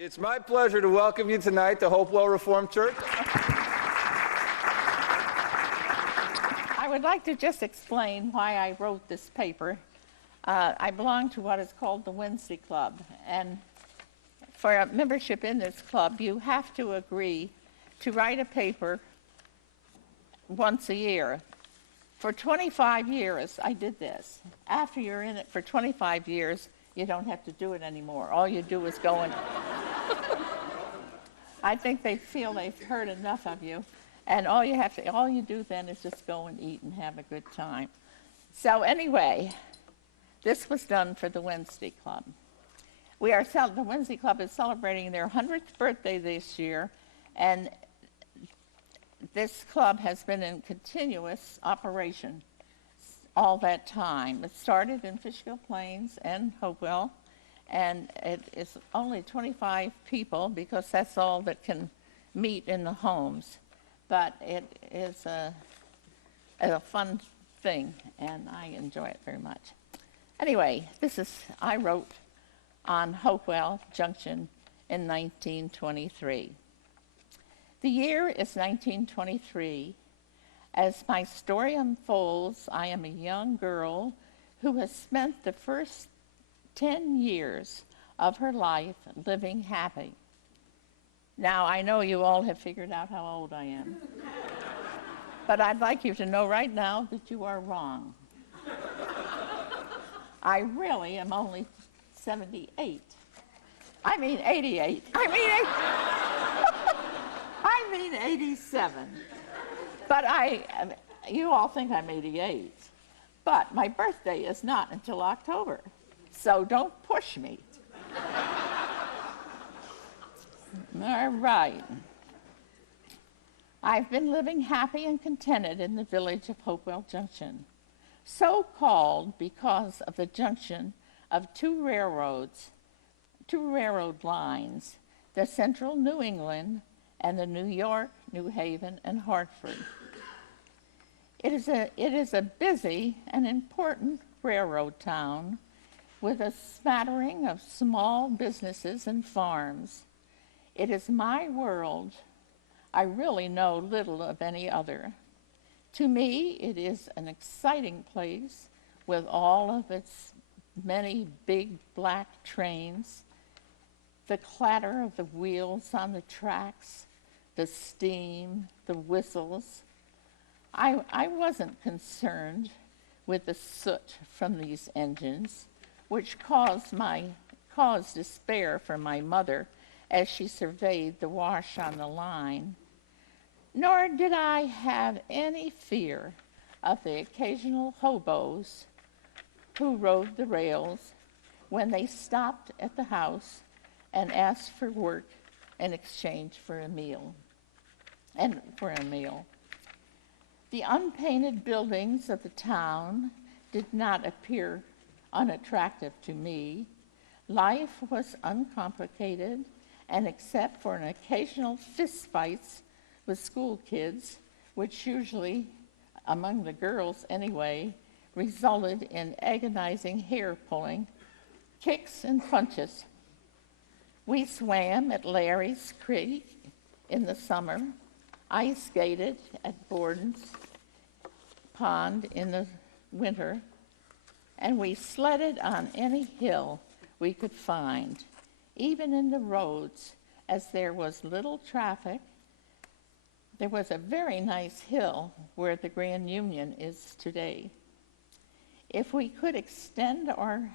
It's my pleasure to welcome you tonight to Hopewell Reformed Church. I would like to just explain why I wrote this paper. I belong to what is called the Wednesday Club, and for a membership in this club, you have to agree to write a paper once a year. For 25 years, I did this. After you're in it for 25 years, you don't have to do it anymore. All you do is go and... I think they feel they've heard enough of you, and all you do then is just go and eat and have a good time. So anyway, this was done for the Wednesday Club. The Wednesday Club is celebrating their 100th birthday this year, and this club has been in continuous operation all that time. It started in Fishkill Plains and Hopewell, and it is only 25 people because that's all that can meet in the homes. But it is a fun thing, and I enjoy it very much. Anyway, I wrote on Hopewell Junction in 1923. The year is 1923. As my story unfolds, I am a young girl who has spent the first 10 years of her life living happy. Now, I know you all have figured out how old I am, but I'd like you to know right now that you are wrong. I really am only 78. I mean 88. I mean 87. But you all think I'm 88. But my birthday is not until October. So don't push me. All right. I've been living happy and contented in the village of Hopewell Junction, so called because of the junction of two railroad lines, the Central New England and the New York, New Haven, and Hartford. It is a busy and important railroad town with a smattering of small businesses and farms. It is my world. I really know little of any other. To me, it is an exciting place with all of its many big black trains, the clatter of the wheels on the tracks, the steam, the whistles. I wasn't concerned with the soot from these engines, which caused despair for my mother as she surveyed the wash on the line. Nor did I have any fear of the occasional hobos who rode the rails when they stopped at the house and asked for work in exchange for a meal. The unpainted buildings of the town did not appear unattractive to me. Life was uncomplicated, and except for an occasional fistfights with school kids, which usually, among the girls anyway, resulted in agonizing hair pulling, kicks and punches. We swam at Larry's Creek in the summer, ice skated at Borden's Pond in the winter, and we sledded on any hill we could find, even in the roads, as there was little traffic. There was a very nice hill where the Grand Union is today. If we could extend our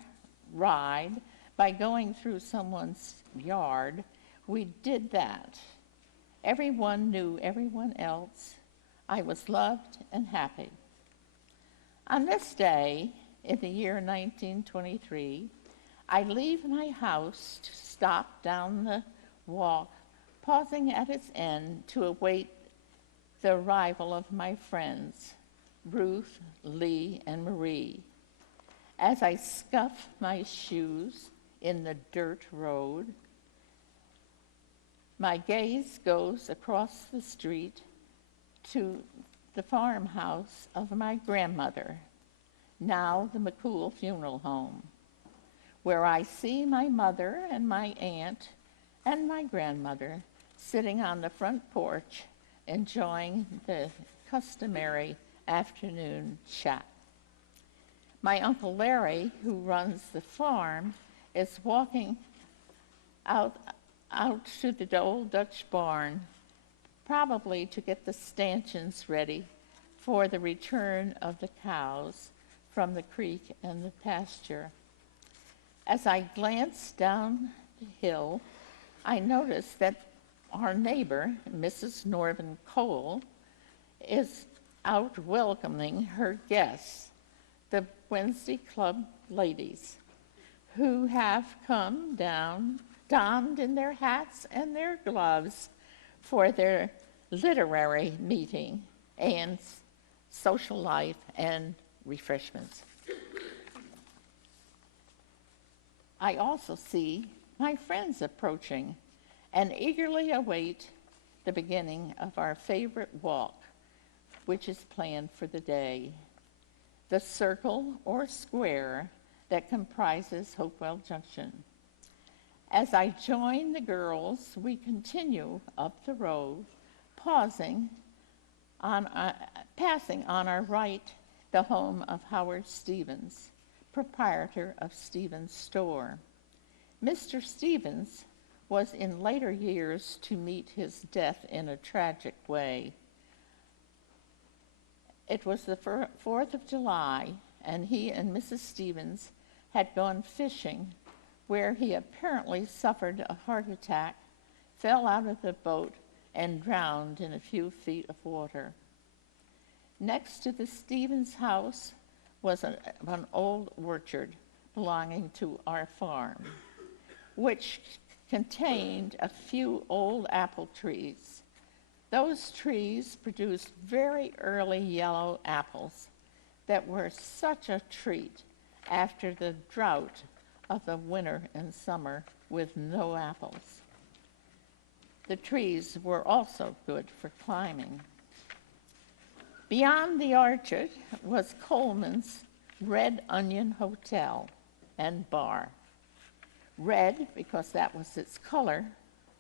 ride by going through someone's yard, we did that. Everyone knew everyone else. I was loved and happy. On this day, in the year 1923, I leave my house to stop down the walk, pausing at its end to await the arrival of my friends, Ruth, Lee, and Marie. As I scuff my shoes in the dirt road, my gaze goes across the street to the farmhouse of my grandmother, now the McCool Funeral Home, where I see my mother and my aunt and my grandmother sitting on the front porch enjoying the customary afternoon chat. My Uncle Larry, who runs the farm, is walking out to the old Dutch barn, probably to get the stanchions ready for the return of the cows from the creek and the pasture. As I glanced down the hill, I noticed that our neighbor, Mrs. Norman Cole, is out welcoming her guests, the Wednesday Club ladies, who have come down, donned in their hats and their gloves for their literary meeting and social life and refreshments. I also see my friends approaching and eagerly await the beginning of our favorite walk, which is planned for the day, the circle or square that comprises Hopewell Junction. As I join the girls, we continue up the road, passing on our right the home of Howard Stevens, proprietor of Stevens Store. Mr. Stevens was in later years to meet his death in a tragic way. It was the 4th of July, and he and Mrs. Stevens had gone fishing, where he apparently suffered a heart attack, fell out of the boat, and drowned in a few feet of water. Next to the Stevens house was an old orchard belonging to our farm, which contained a few old apple trees. Those trees produced very early yellow apples that were such a treat after the drought of the winter and summer with no apples. The trees were also good for climbing. Beyond the orchard was Coleman's Red Onion Hotel and Bar. Red because that was its color,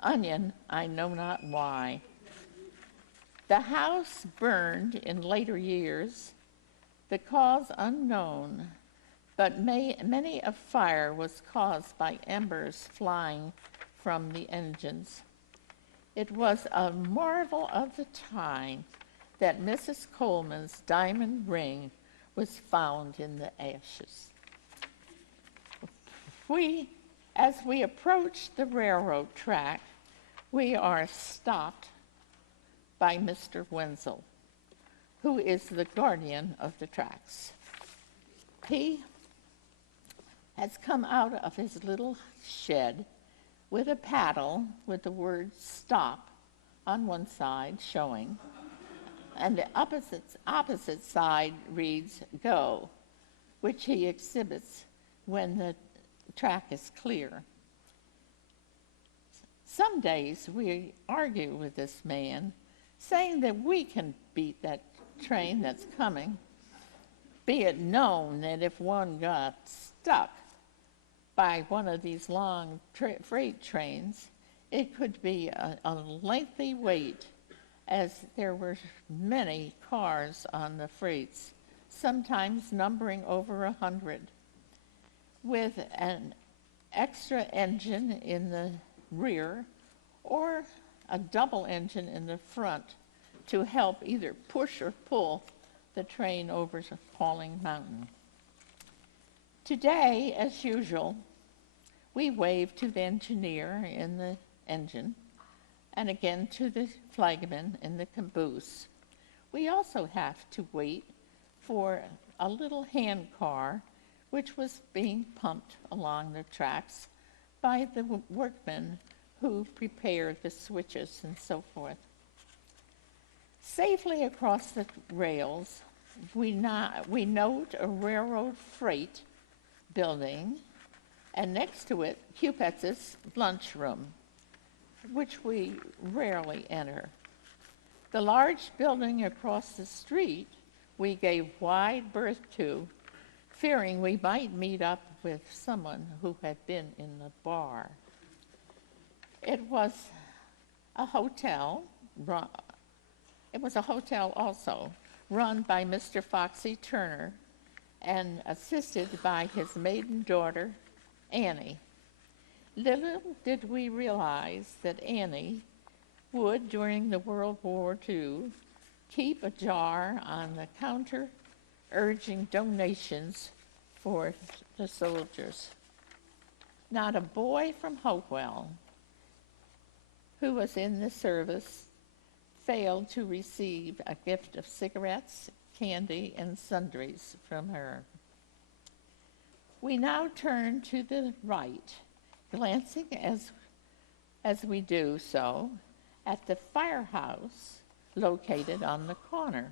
onion, I know not why. The house burned in later years, the cause unknown, but many a fire was caused by embers flying from the engines. It was a marvel of the time that Mrs. Coleman's diamond ring was found in the ashes. As we approach the railroad track, we are stopped by Mr. Wenzel, who is the guardian of the tracks. He has come out of his little shed with a paddle with the word stop on one side showing, and the opposite side reads go, which he exhibits when the track is clear. Some days we argue with this man, saying that we can beat that train that's coming, be it known that if one got stuck by one of these long freight trains, it could be a lengthy wait, as there were many cars on the freights, sometimes numbering over 100, with an extra engine in the rear or a double engine in the front to help either push or pull the train over a falling mountain. Today, as usual, we wave to the engineer in the engine and again to the flagman in the caboose. We also have to wait for a little hand car which was being pumped along the tracks by the workmen who prepared the switches and so forth. Safely across the rails, we note a railroad freight building, and next to it, Cupetz's lunchroom, which we rarely enter. The large building across the street we gave wide berth to, fearing we might meet up with someone who had been in the bar. It was a hotel, it was a hotel also, run by Mr. Foxy Turner and assisted by his maiden daughter, Annie. Little did we realize that Annie would, during the World War II, keep a jar on the counter urging donations for the soldiers. Not a boy from Hopewell who was in the service failed to receive a gift of cigarettes, candy, and sundries from her. We now turn to the right, glancing as we do so at the firehouse located on the corner.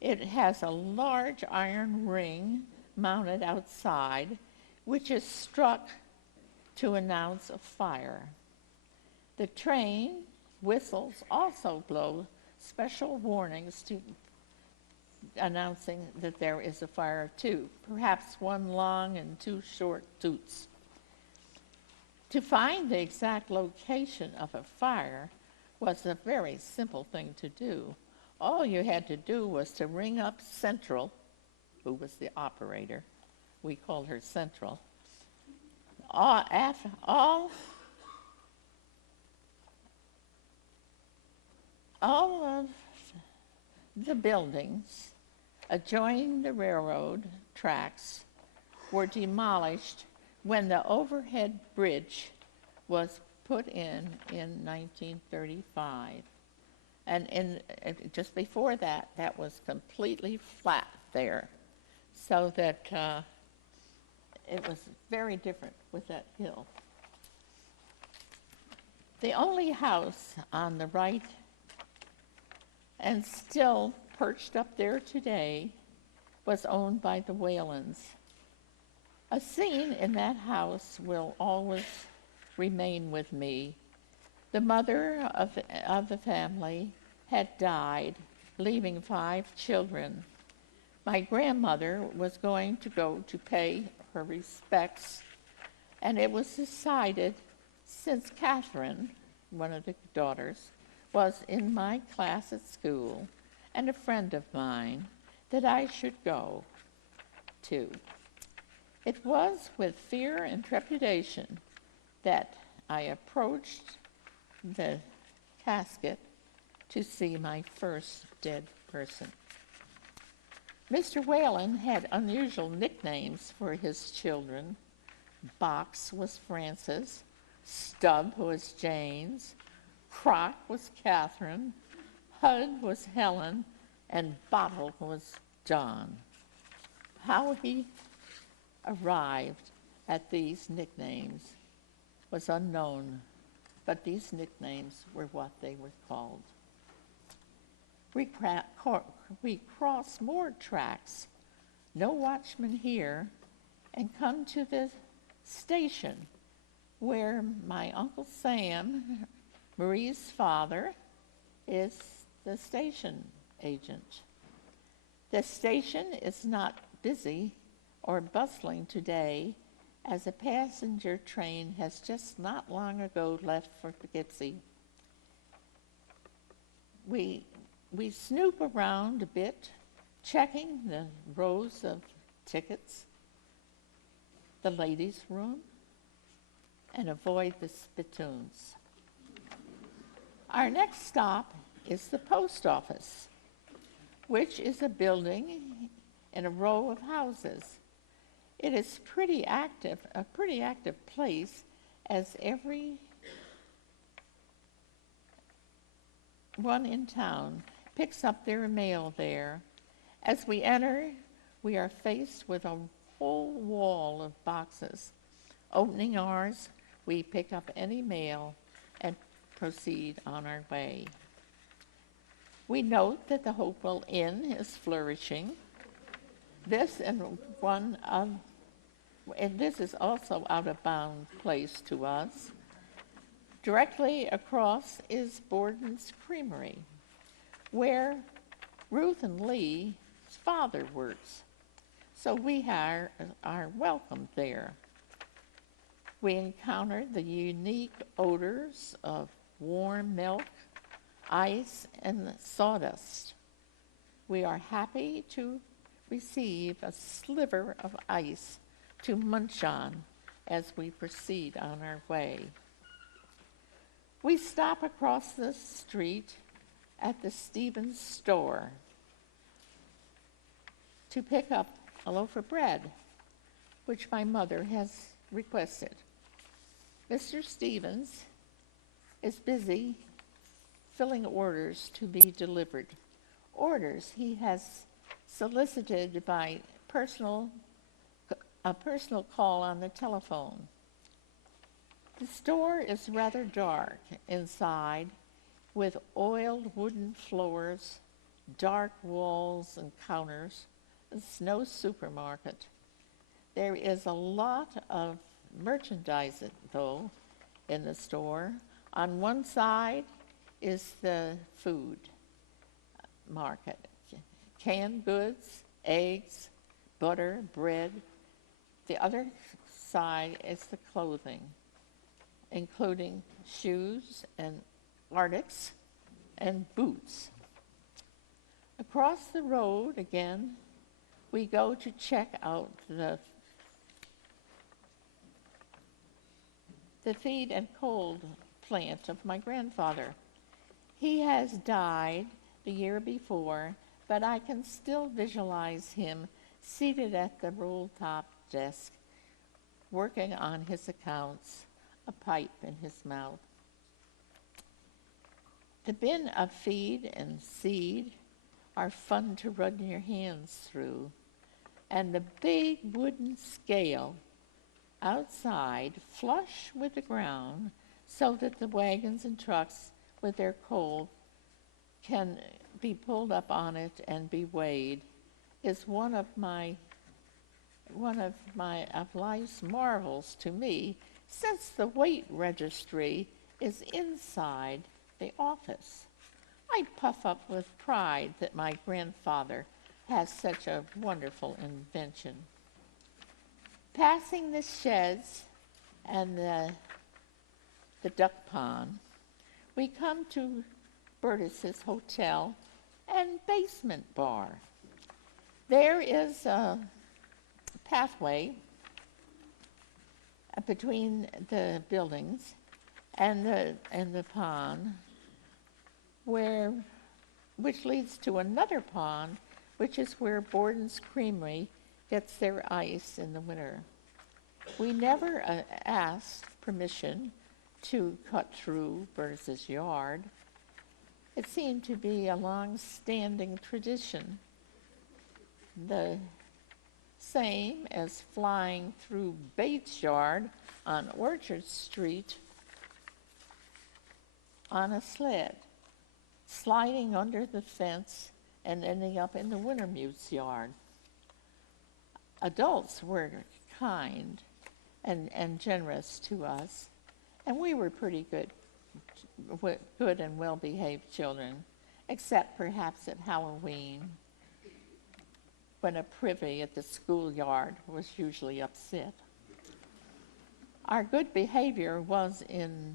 It has a large iron ring mounted outside, which is struck to announce a fire. The train whistles also blow special warnings to announcing that there is a fire too, perhaps one long and two short toots. To find the exact location of a fire was a very simple thing to do. All you had to do was to ring up Central, who was the operator. We called her Central. All of the buildings adjoining the railroad tracks were demolished when the overhead bridge was put in 1935. And just before that, that was completely flat there, so that it was very different with that hill. The only house on the right, and still perched up there today, was owned by the Whalens. A scene in that house will always remain with me. The mother of the family had died, leaving 5 children. My grandmother was going to go to pay her respects, and it was decided, since Catherine, one of the daughters, was in my class at school and a friend of mine, that I should go too. It was with fear and trepidation that I approached the casket to see my first dead person. Mr. Whalen had unusual nicknames for his children. Box was Francis, Stub was James, Crock was Catherine, Hud was Helen, and Bottle was John. How he arrived at these nicknames was unknown, but these nicknames were what they were called. We cross more tracks, no watchman here, and come to the station where my Uncle Sam, Marie's father, is the station agent. The station is not busy or bustling today, as a passenger train has just not long ago left for Poughkeepsie. We snoop around a bit, checking the rows of tickets, the ladies' room, and avoid the spittoons. Our next stop is the post office, which is a building in a row of houses. It is a pretty active place, as every one in town picks up their mail there. As we enter, we are faced with a whole wall of boxes. Opening ours, we pick up any mail and proceed on our way. We note that the Hopewell Inn is flourishing. This is also out-of-bound place to us. Directly across is Borden's Creamery, where Ruth and Lee's father works. So we are welcome there. We encounter the unique odors of warm milk, ice, and sawdust. We are happy to receive a sliver of ice to munch on as we proceed on our way. We stop across the street at the Stevens store to pick up a loaf of bread, which my mother has requested. Mr. Stevens is busy filling orders to be delivered. Orders he has solicited by a personal call on the telephone. The store is rather dark inside, with oiled wooden floors, dark walls and counters. It's no supermarket. There is a lot of merchandise, though, in the store. On one side is the food market. Canned goods, eggs, butter, bread. The other side is the clothing, including shoes and arctics and boots. Across the road again, we go to check out the feed and cold plant of my grandfather. He has died the year before, but I can still visualize him seated at the roll-top desk, working on his accounts, a pipe in his mouth. The bin of feed and seed are fun to run your hands through, and the big wooden scale outside, flush with the ground, so that the wagons and trucks with their coal can be pulled up on it and be weighed, is one of life's marvels to me, since the weight registry is inside the office. I puff up with pride that my grandfather has such a wonderful invention. Passing the sheds and the duck pond, we come to Burtis's Hotel and Basement Bar. There is a pathway between the buildings and the pond, which leads to another pond, which is where Borden's Creamery gets their ice in the winter. We never asked permission to cut through Burtis's yard. It seemed to be a long-standing tradition, the same as flying through Bates' yard on Orchard Street on a sled, sliding under the fence and ending up in the Wintermute's yard. Adults were kind and generous to us, and we were pretty good and well-behaved children, except perhaps at Halloween, when a privy at the schoolyard was usually upset. Our good behavior was in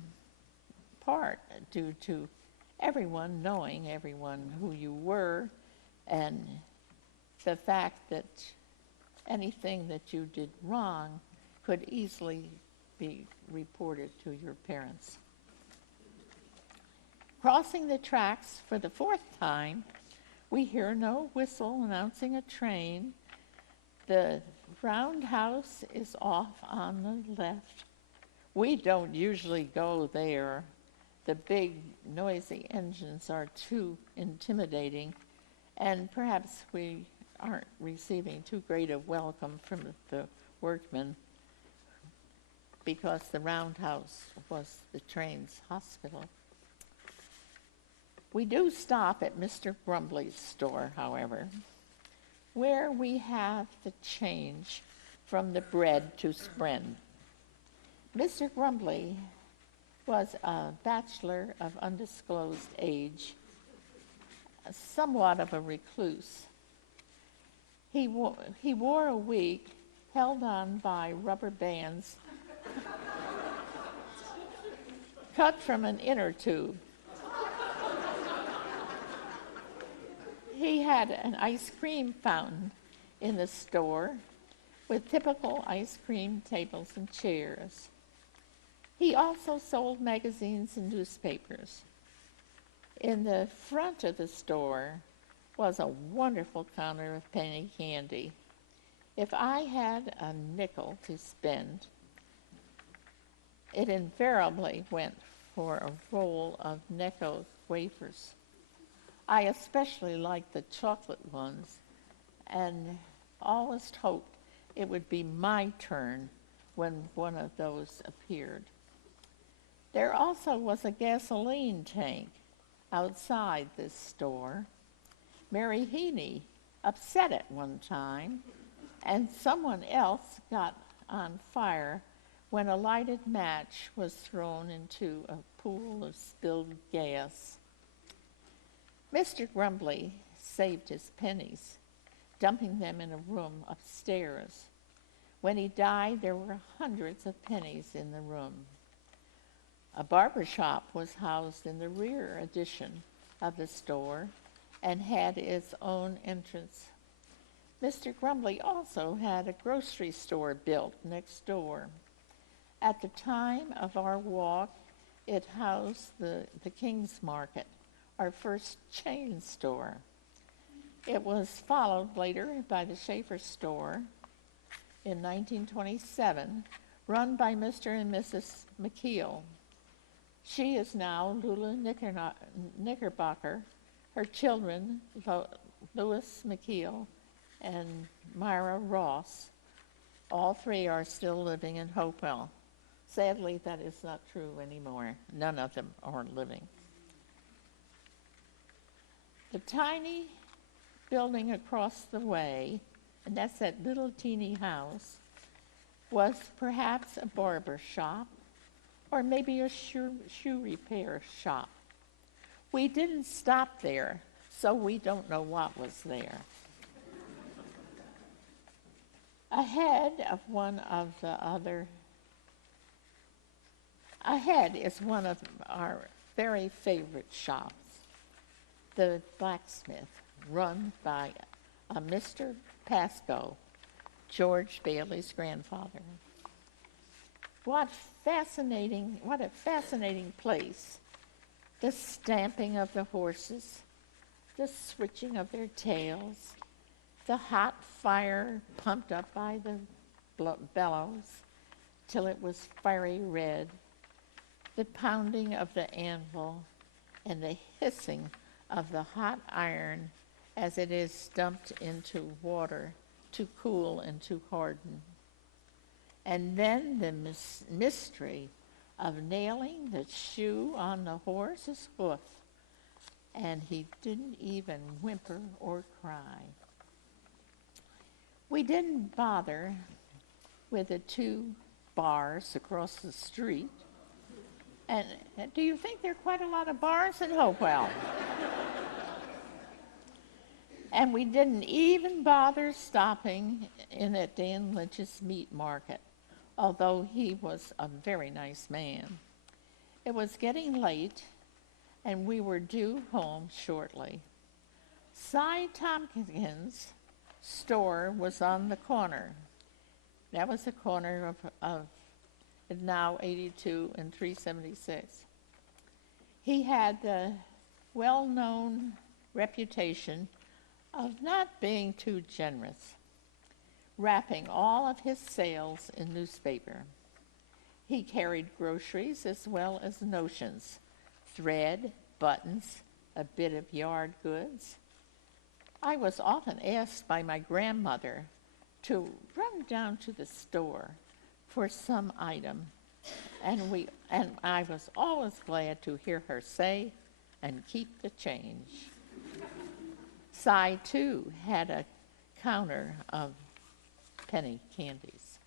part due to everyone knowing everyone who you were, and the fact that anything that you did wrong could easily be reported to your parents. Crossing the tracks for the fourth time, we hear no whistle announcing a train. The roundhouse is off on the left. We don't usually go there. The big, noisy engines are too intimidating, and perhaps we aren't receiving too great a welcome from the workmen, because the roundhouse was the train's hospital. We do stop at Mr. Grumbly's store, however, where we have the change from the bread to spren. Mr. Grumbly was a bachelor of undisclosed age, somewhat of a recluse. He wore a wig held on by rubber bands cut from an inner tube. He had an ice cream fountain in the store with typical ice cream tables and chairs. He also sold magazines and newspapers. In the front of the store was a wonderful counter of penny candy. If I had a nickel to spend, it invariably went for a roll of Necco wafers. I especially liked the chocolate ones and always hoped it would be my turn when one of those appeared. There also was a gasoline tank outside this store. Mary Heaney upset it one time, and someone else got on fire when a lighted match was thrown into a pool of spilled gas. Mr. Grumbly saved his pennies, dumping them in a room upstairs. When he died, there were hundreds of pennies in the room. A barber shop was housed in the rear addition of the store and had its own entrance. Mr. Grumbly also had a grocery store built next door. At the time of our walk, it housed the King's Market, our first chain store. It was followed later by the Schaefer store in 1927, run by Mr. and Mrs. McKeel. She is now Lula Knickerbocker. Her children, Louis McKeel and Myra Ross, all three are still living in Hopewell. Sadly, that is not true anymore. None of them are living. The tiny building across the way, and that's that little teeny house, was perhaps a barber shop or maybe a shoe repair shop. We didn't stop there, so we don't know what was there. Ahead is one of our very favorite shops, the blacksmith, run by Mr. Pascoe, George Bailey's grandfather. What a fascinating place. The stamping of the horses, the switching of their tails, the hot fire pumped up by the bellows till it was fiery red, the pounding of the anvil, and the hissing of the hot iron as it is dumped into water to cool and to harden. And then the mystery of nailing the shoe on the horse's hoof, and he didn't even whimper or cry. We didn't bother with the 2 bars across the street. And do you think there are quite a lot of bars in Hopewell? And we didn't even bother stopping in at Dan Lynch's meat market, although he was a very nice man. It was getting late, and we were due home shortly. Cy Tompkins' store was on the corner. That was the corner of now 82 and 376. He had the well-known reputation of not being too generous, wrapping all of his sales in newspaper. He carried groceries as well as notions, thread, buttons, a bit of yard goods. I was often asked by my grandmother to run down to the store for some item, and I was always glad to hear her say, "And keep the change." Cy, too, had a counter of penny candies.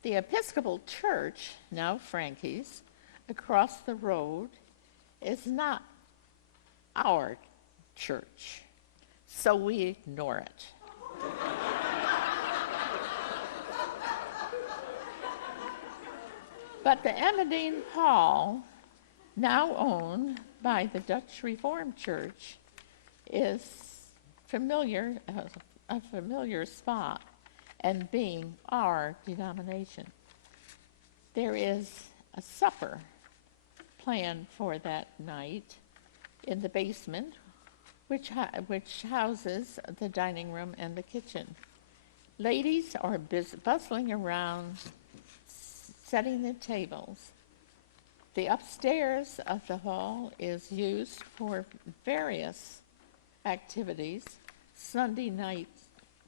The Episcopal Church, now Frankie's, across the road, is not our church, so we ignore it. But the Emmeline Hall, now owned by the Dutch Reformed Church, is a familiar spot, and being our denomination. There is a supper planned for that night in the basement, which houses the dining room and the kitchen. Ladies are bustling around, setting the tables. The upstairs of the hall is used for various activities: Sunday night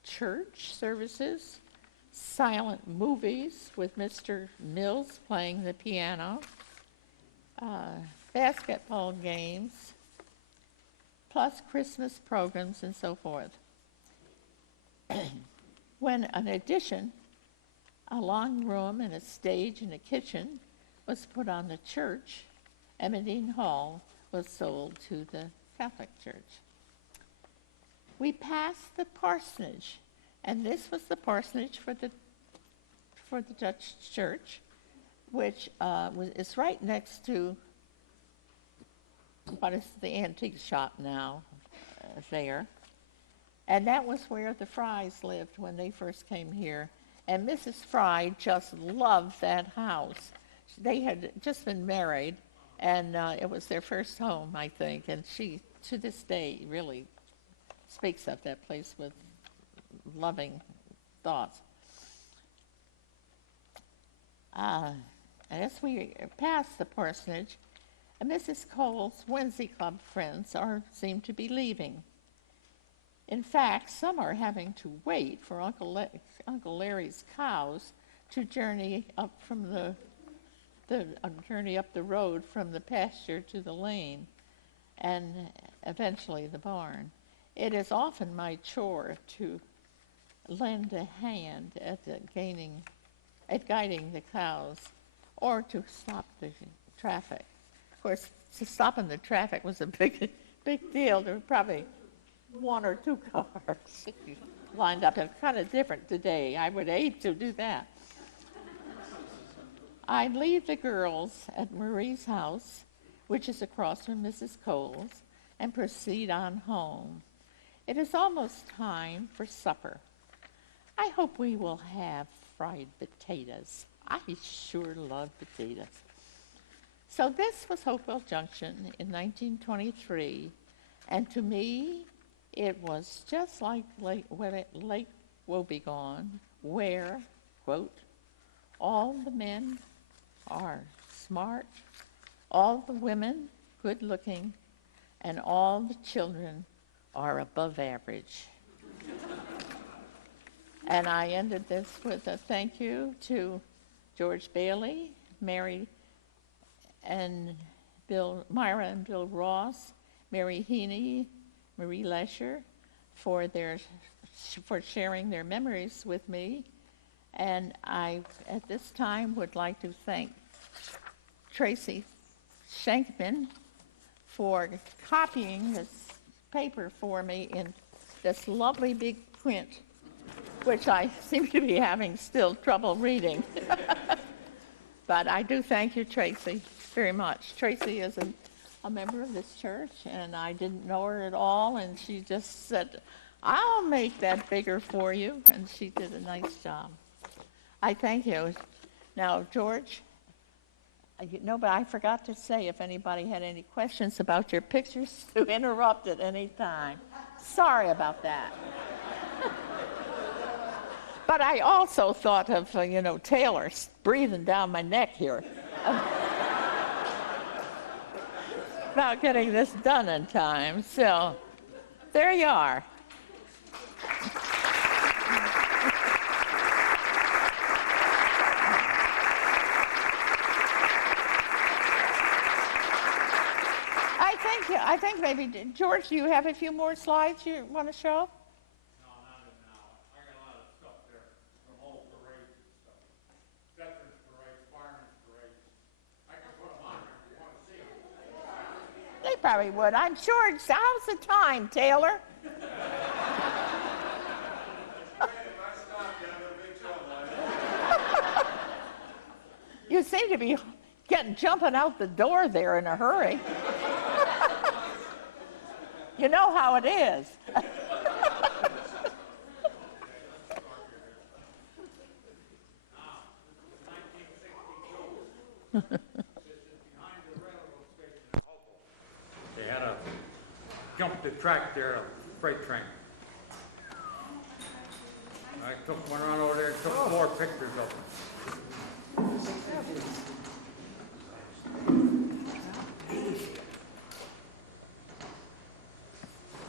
church services, silent movies with Mr. Mills playing the piano, basketball games, plus Christmas programs and so forth. When, in addition, a long room and a stage and a kitchen was put on the church, Emmeline Hall was sold to the Catholic Church. We passed the parsonage, and this was the parsonage for the Dutch Church, which is right next to what is the antique shop now there. And that was where the Frys lived when they first came here. And Mrs. Fry just loved that house. They had just been married, and it was their first home, I think. And she, to this day, really speaks of that place with loving thoughts. As we pass the parsonage, Mrs. Cole's Wednesday Club friends seem to be leaving. In fact, some are having to wait for Uncle Larry's cows to journey up from the road from the pasture to the lane, and eventually the barn. It is often my chore to lend a hand at guiding the cows, or to stop the traffic. Of course, stopping the traffic was a big deal. There were probably one or two cars lined up. It's kind of different today. I would hate to do that. I'd leave the girls at Marie's house, which is across from Mrs. Cole's, and proceed on home. It is almost time for supper. I hope we will have fried potatoes. I sure love potatoes. So this was Hopewell Junction in 1923, and to me, it was just like Lake Wobegon, where, quote, all the men are smart, all the women good-looking, and all the children are above average. And I ended this with a thank you to George Bailey, Myra and Bill Ross, Mary Heaney, Marie Lesher, for sharing their memories with me. And I, at this time, would like to thank Tracy Shankman for copying this paper for me in this lovely big print, which I seem to be having still trouble reading. But I do thank you, Tracy, very much. Tracy is a member of this church, and I didn't know her at all, and she just said, I'll make that bigger for you, and she did a nice job. I thank you. Now, George, but I forgot to say, if anybody had any questions about your pictures, to interrupt at any time. Sorry about that. But I also thought of, Taylor breathing down my neck here about getting this done in time. So there you are. I think maybe, George, do you have a few more slides you want to show? No, not now. I got a lot of stuff there from all parades and stuff. Veterans parades, firemen's parades. I can put them on if you want to see them. They probably would. I'm sure. How's the time, Taylor? You seem to be jumping out the door there in a hurry. You know how it is. This is behind the railroad station in Hopewell. They had to jump the track there, a freight train. I went around over there and took 4 pictures of them.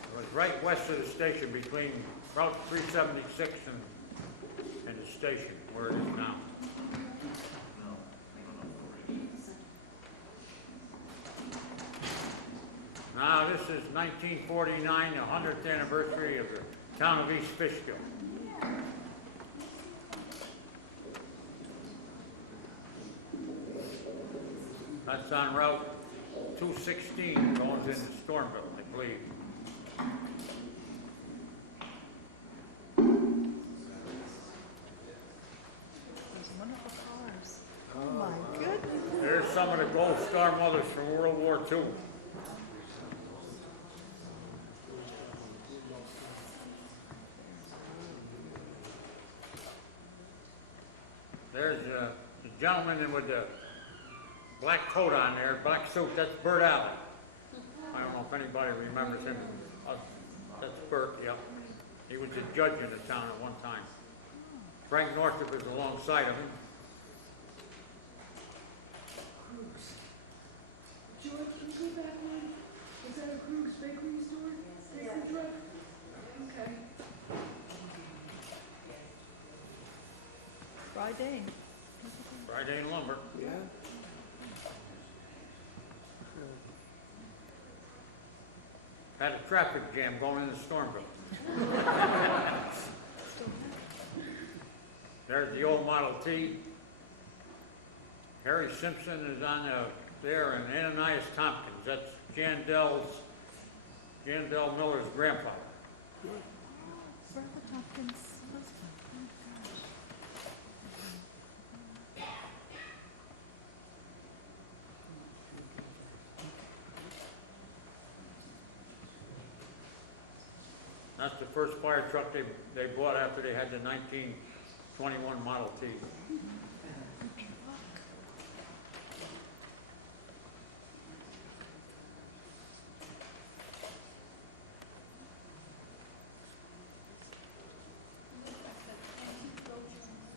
It was right west of the station between Route 376 and the station where it is now. Now, this is 1949, the 100th anniversary of the town of East Fishkill. That's on Route 216, going into Stormville, I believe. Those wonderful cars. Oh my goodness. There's some of the Gold Star mothers from World War II. There's the gentleman with the black coat on there, black suit, that's Bert Allen. I don't know if anybody remembers him. That's Bert, yep. He was a judge in the town at one time. Frank Northup is alongside of him. George, can you go back one? Is that a Krug's bakery store? Yes. Is the truck? Okay. Friday. Friday Lumber. Yeah. Had a traffic jam going into Stormville. There's the old Model T. Harry Simpson is on there, and Ananias Tompkins. That's Jandel Miller's grandfather. Bertha Hopkins' husband. Oh gosh. That's the first fire truck they bought after they had the 1921 Model T.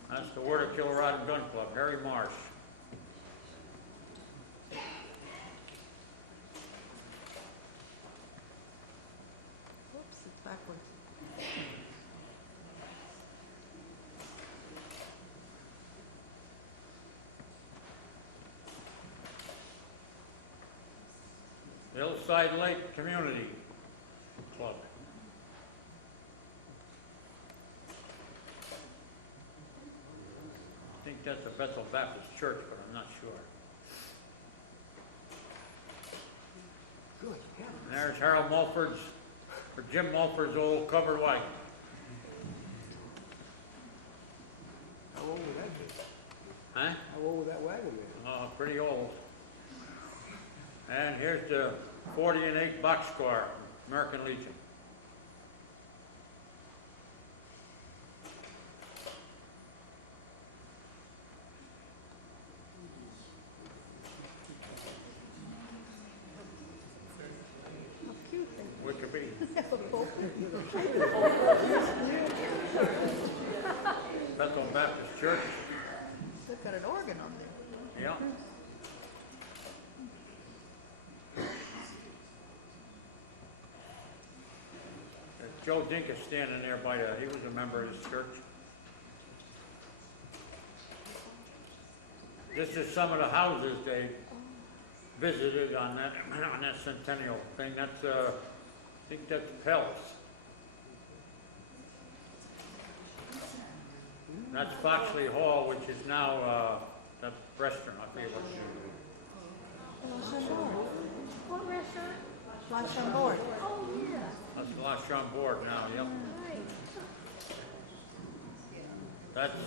That's the Word of Kill Rod and Gun Club, Harry Marsh. Whoops, it's backwards. Hillside Lake Community Club. I think that's a Bethel Baptist Church, but I'm not sure. Good. Yeah. And there's Harold Mulford's, or Jim Mulford's old covered wagon. How old would that be? Huh? How old would that wagon be? Pretty old. And here's the 40 and 8 boxcar, American Legion. How cute they Wikipedia. have a boat. Bethel Baptist Church. They've got an organ on there. Yeah. Joe Dink is standing there by he was a member of his church. This is some of the houses they visited on that Centennial thing. That's I think that's Pell's. That's Foxley Hall, which is now that restaurant. I forget what it's called. What restaurant? Lunch on board. Oh, yeah. That's La Chambord now, yep. Right. That's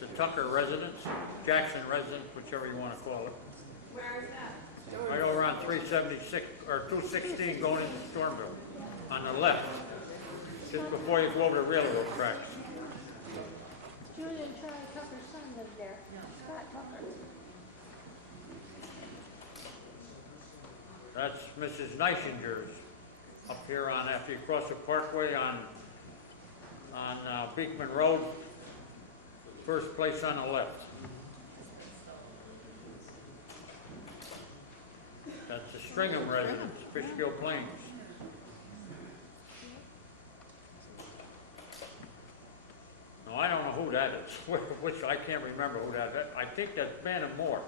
the Tucker residence, Jackson residence, whichever you want to call it. Where is that? Right over on 376, or 216 going into Stormville, on the left, just before you go over the railroad tracks. Julia and Charlie Tucker's son lived there. Scott Tucker. That's Mrs. Neishinger's up here on, after you cross the parkway on Beekman Road, first place on the left. That's the Stringham residence, Fishkill Plains. No, I don't know who that is, which I can't remember who that is. I think that's Bannon Morse.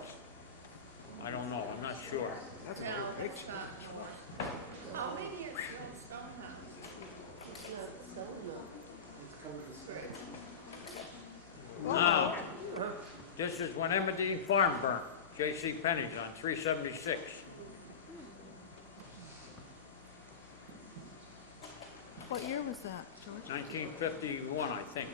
I don't know, I'm not sure. That's a big picture. Oh, maybe it's Stonehouse. Now, this is when Emmerdine Farm burnt, J.C. Penney's on 376. What year was that, George? 1951, I think.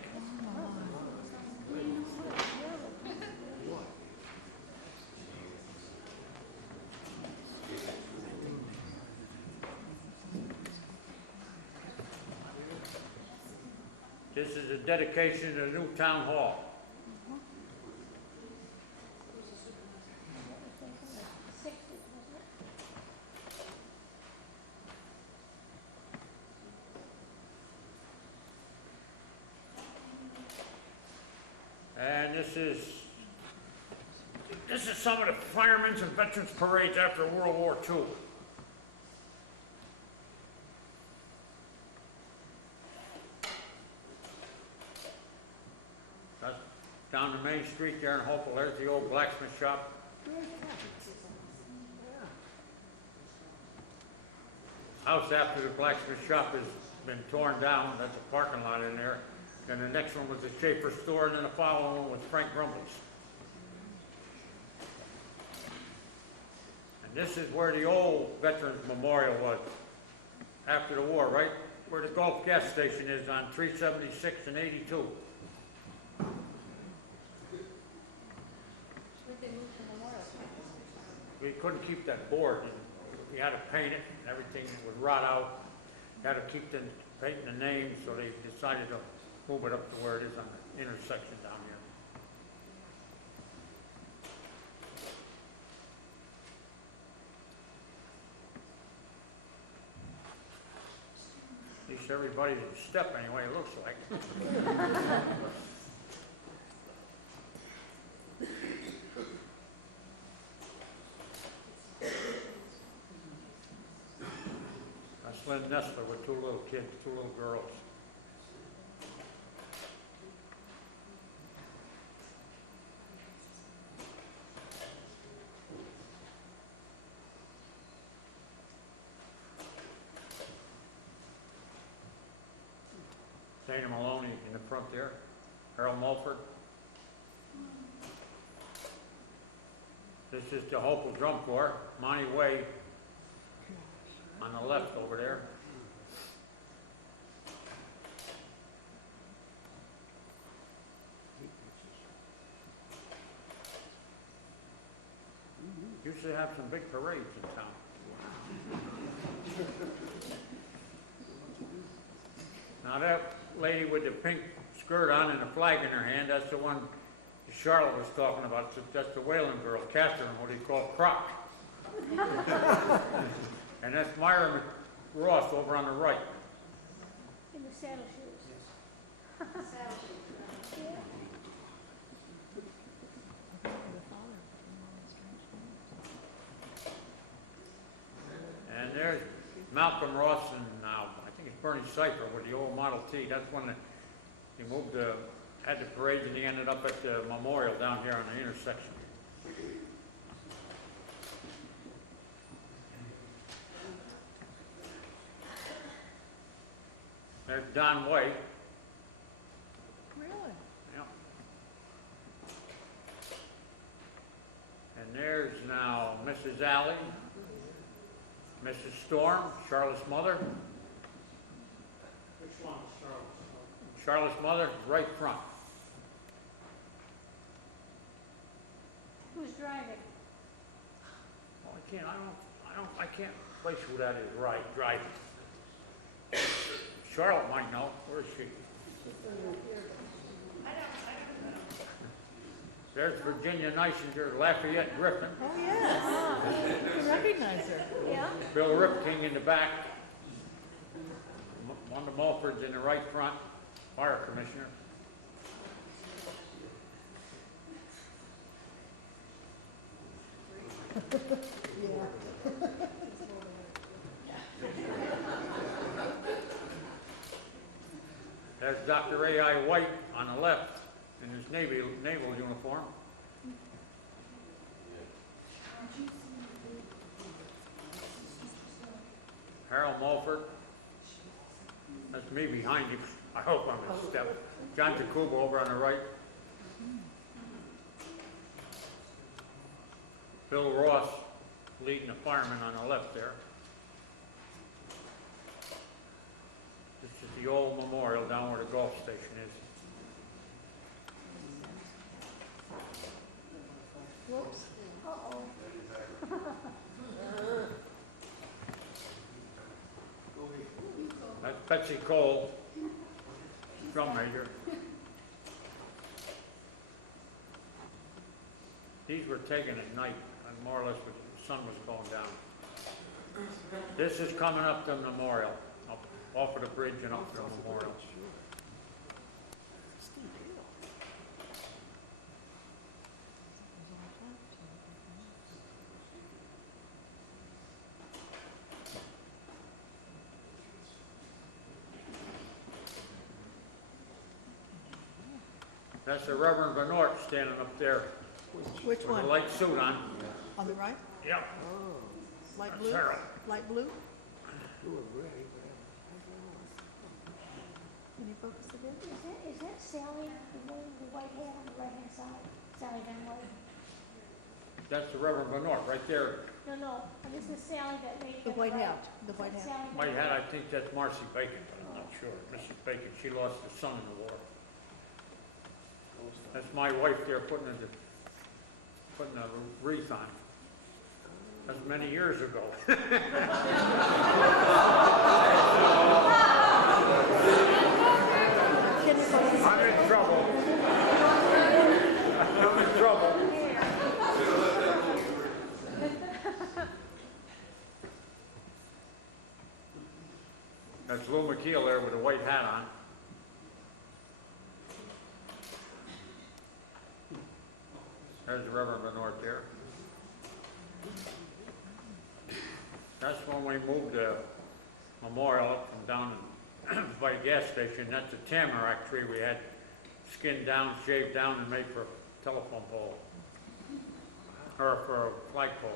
This is a dedication to the new town hall. And this is some of the firemen's and veterans parades after World War II. That's down the main street there in Hopewell. There's the old blacksmith shop. House after the blacksmith shop has been torn down. That's a parking lot in there. And the next one was the Schaefer store, and then the following one was Frank Grumble's. And this is where the old Veterans Memorial was after the war, right where the Gulf gas station is on 376 and 82. Would they move the memorial? We couldn't keep that board, and we had to paint it, and everything would rot out. Had to keep painting the names, so they decided to move it up to where it is on the intersection down here. At least everybody's in step anyway, it looks like. That's Lynn Nestler with two little kids, two little girls. Dana Maloney in the front there, Harold Mulford. This is the Hopewell Drum Corps, Monty Way on the left over there. Used to have some big parades in town. Now that lady with the pink skirt on and a flag in her hand, that's the one Charlotte was talking about. That's the Whalen girl, Catherine, what he called Croc. And that's Myra Ross over on the right. In the saddle shoes. Saddle shoes. Yeah. And there's Malcolm Ross and now I think it's Bernie Cipher with the old Model T. That's when he moved had the parade and he ended up at the memorial down here on the intersection. There's Don White. Really? Yeah. And there's now Mrs. Alley, Mrs. Storm, Charlotte's mother. Which one is Charlotte's? Charlotte's mother, right front. I can't place who that is driving. Charlotte might know. Where is she? There's Virginia Neisinger, Lafayette Griffin. Oh, yes. I recognize her. Yeah? Bill Ripking in the back. Wanda Mulford's in the right front, fire commissioner. There's Dr. A.I. White on the left in his naval uniform. Harold Mulford. That's me behind you. I hope I'm in step. John Jacobo over on the right. Bill Ross leading the firemen on the left there. This is the old memorial down where the golf station is. Whoops. Uh-oh. That's Betsy Cole, drum major. These were taken at night, and more or less when the sun was going down. This is coming up to the memorial, up off of the bridge and up to the memorial. That's the Reverend Bernort standing up there Which with one? a light suit on. On the right? Yep, Light that's blue? Harold. Light blue? Can you focus it in? Is that Sally, the one with the white hat on the right-hand side? Sally Van White? That's the Reverend Bernort right there. No, this is Sally that made. The white hat, the white hat. Sally My Van hat, White? I think that's Marcy Bacon, but I'm not sure. Mrs. Bacon, she lost her son in the war. That's my wife there putting a wreath on. That's many years ago. Can you focus? I'm in trouble. I'm in trouble. That's Lou McKeel there with a white hat on. There's the Reverend Bernard there. That's when we moved the memorial up from down by the gas station. That's a tamarack tree we had skinned down, shaved down, and made for a telephone pole. Or for a flagpole.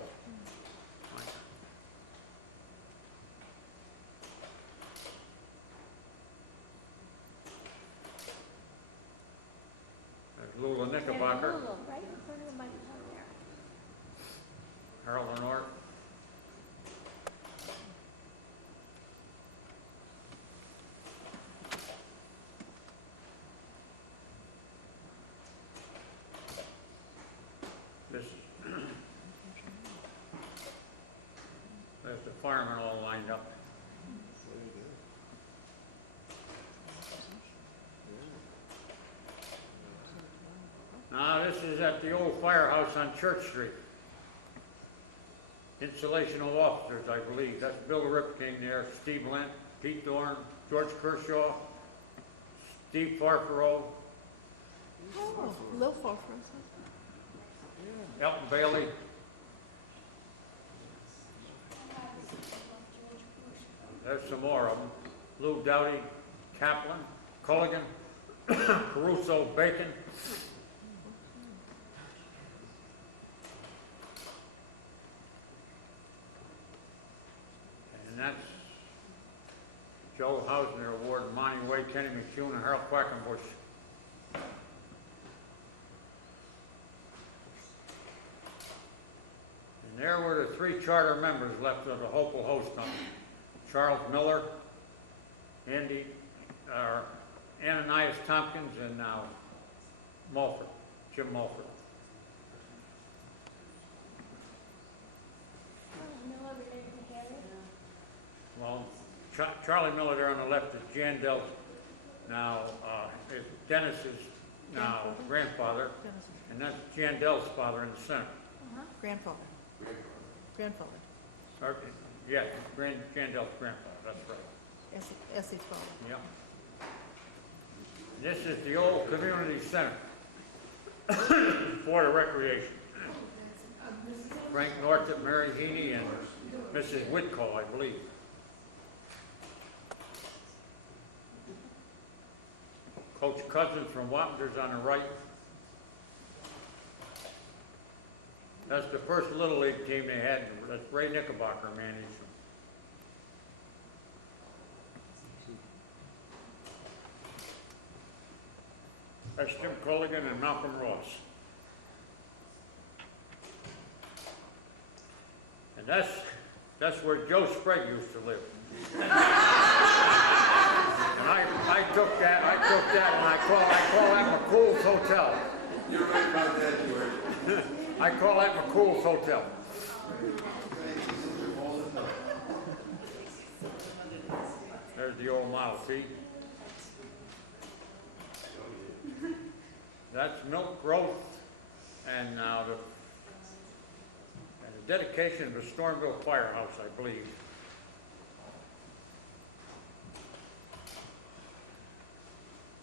There's Lula Knickerbocker, Lulu, right in front of the microphone there. Harold Lenore. This, there's the firemen all lined up. Now, this is at the old firehouse on Church Street. Installation of officers, I believe. That's Bill Ripking there, Steve Lent, Pete Dorn, George Kershaw, Steve Farfaroe, Oh, Lil Farfar. Elton Bailey. There's some more of them. Lou Dowdy, Kaplan, Culligan, Caruso, Bacon. And that's Joe Hausner Award, Monty Way, Kenny McCune, and Harold Quackenbush. And there were the three charter members left of the Hopewell Host Company. Charles Miller, Ananias Tompkins, and now Mulford, Jim Mulford. well, Charlie Miller there on the left is Jan Dell's, now, is Dennis's now grandfather, Dennis. and that's Jan Dell's father in the center. Grandfather. Grandfather. Or, yeah, Jan Dell's grandfather, that's right. Essie's father. Yeah. This is the old community center for the recreation. Frank Northup, Mary Heaney, and Mrs. Whitcall, I believe. Coach Cousins from Wapner's on the right. That's the first Little League team they had. That's Ray Knickerbocker managed them. That's Jim Culligan and Malcolm Ross. And that's where Joe Sprague used to live. And I took that and I call that McCool's Hotel. You're right about that, George. I call that McCool's Hotel. There's the old Model T. That's Milk Growth, and now the dedication of the Stormville Firehouse, I believe.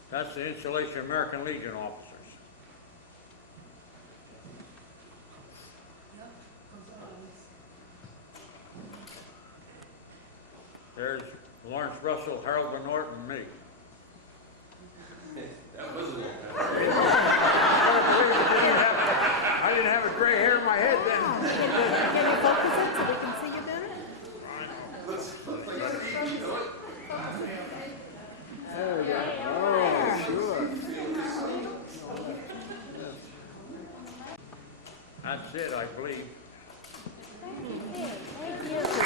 That's the installation of American Legion officers. There's Lawrence Russell, Harold Van Norton, and me. That was a little I didn't have a gray hair in my head then. Can you focus it so we can see you better? That's it, I believe. Thank you.